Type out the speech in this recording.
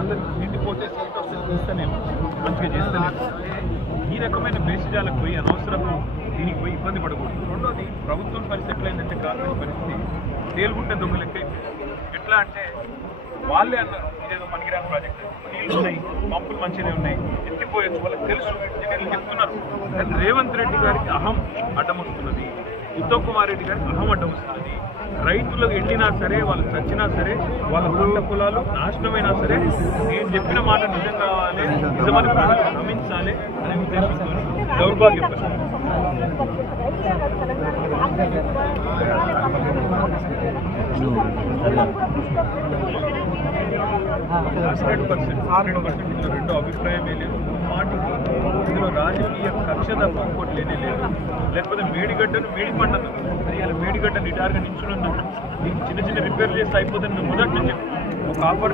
అందరు నీటి పోతే సీట్ వస్తే చూస్తేనేమో మంచిగా చేస్తలేము. ఈ రకమైన బేసిజాలకు పోయి అనవసరము దీనికి పోయి ఇబ్బంది పడకూడదు. రెండోది ప్రభుత్వం పరిస్థితి ఎట్లయిందంటే కార్మిక పరిస్థితి తేలుగుంటే దొంగ లెక్క ఎట్లా అంటే వాళ్ళే అన్నారు ఇదేదో పనికిరాని ప్రాజెక్ట్, నీళ్ళు ఉన్నాయి, పంపులు మంచిగానే ఉన్నాయి, ఎత్తిపోయేది వాళ్ళకి తెలుసు, ఇంజనీర్లు చెప్తున్నారు. కానీ రేవంత్ రెడ్డి గారికి అహం అడ్డం వస్తున్నది, ఉత్తమ్ కుమార్ రెడ్డి గారికి అహం అడ్డం వస్తున్నది. రైతులకు ఎండినా సరే, వాళ్ళు చచ్చినా సరే, వాళ్ళ పంట పొలాలు నాశనమైనా సరే, నేను చెప్పిన మాట నిజం కావాలి, నిజమని ప్రజలు గమనించాలి అనే ఉద్దేశంతో దౌర్భాగ్యం. రెండో అభిప్రాయమే లేదు. మాటికి ఇందులో రాజకీయ కక్ష తప్ప ఇంకోటి లేనే లేదు. లేకపోతే మేడిగడ్డను మేడి పండదు, ఇలా మేడిగడ్డ నిటారుగా నిల్చున్నందుకు చిన్న చిన్న రిపేర్లు చేస్తే అయిపోతుంది. మొదటి నుంచి ఒక